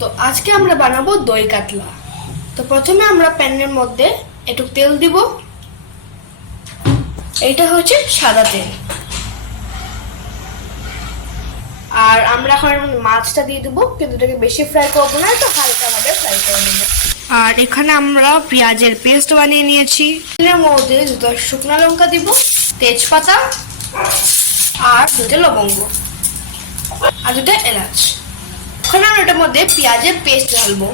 তো আজকে আমরা বানাবো দই কাতলা। তো প্রথমে আমরা প্যানের মধ্যে একটু তেল দিব। এইটা হচ্ছে সাদা তেল। আর আমরা এখন মাছটা দিয়ে দেবো, কিন্তু এটাকে বেশি ফ্রাই করবো না, একটু হালকা ভাবে ফ্রাই করে দেবো। আর এখানে আমরা পেঁয়াজের পেস্ট বানিয়ে নিয়েছি। তেলের মধ্যে দুটো শুকনো লঙ্কা দিব, তেজপাতা আর দুটো লবঙ্গ আর দুটো এলাচ। এখন আমরা এটার মধ্যে পেঁয়াজের পেস্ট ঢালবো।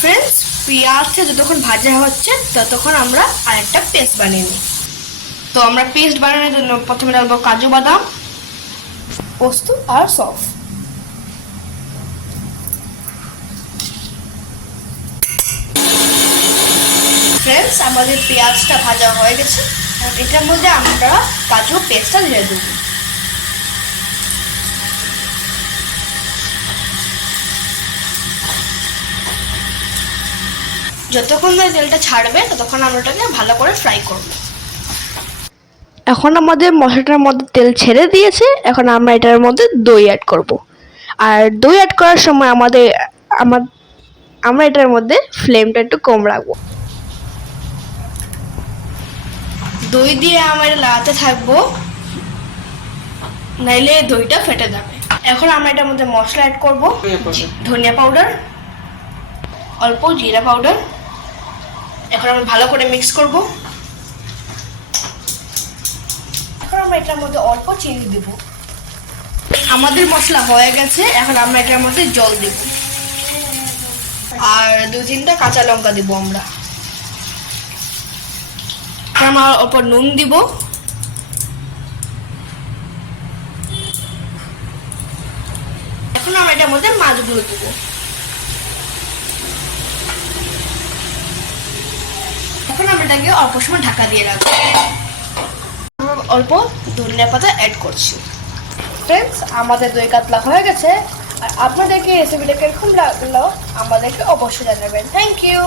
ফ্রেন্ডস, পেঁয়াজটা যতক্ষণ ভাজা হচ্ছে ততক্ষণ আমরা আরেকটা পেস্ট বানিয়ে নিই। তো আমরা পেস্ট বানানোর জন্য প্রথমে ঢালবো কাজু বাদাম, পোস্ত আর সফ। ফ্রেন্ডস, আমাদের পেঁয়াজটা ভাজা হয়ে গেছে। এটার মধ্যে আমরা কাজু পেস্টটা ঢেলে দেবো। যতক্ষণ না তেলটা ছাড়বে ততক্ষণ আমরা ওটাকে ভালো করে ফ্রাই করব। এখন আমাদের মশলাটার মধ্যে তেল ছেড়ে দিয়েছে। এখন আমরা এটার মধ্যে দই অ্যাড করব। আর দই অ্যাড করার সময় আমরা এটার মধ্যে ফ্লেমটা একটু কম রাখবো। দই দিয়ে আমরা লাগাতে থাকবো, নাইলে দইটা ফেটে যাবে। এখন আমরা এটার মধ্যে মশলা অ্যাড করব। ধনিয়া পাউডার, অল্প জিরা পাউডার। এখন আমরা ভালো করে মিক্স করব। এখন আমরা এটার মধ্যে অল্প চিনি দেব। আমাদের মশলা হয়ে গেছে। এখন আমরা এটার মধ্যে জল দেব আর 2-3টা কাঁচা লঙ্কা দেব আমরা। আমরা অল্প নুন দিব। এখন আমরা এটার মধ্যে মাছগুলো দেব। এখন আমরা এটাকে অল্প সময় ঢাকা দিয়ে রাখবো। অল্প ধনিয়া পাতা অ্যাড করছি। ফ্রেন্ডস, আমাদের দই কাতলা হয়ে গেছে। আর আপনাদেরকে রেসিপিটা কিরকম লাগলো আমাদেরকে অবশ্যই জানাবেন। Thank you.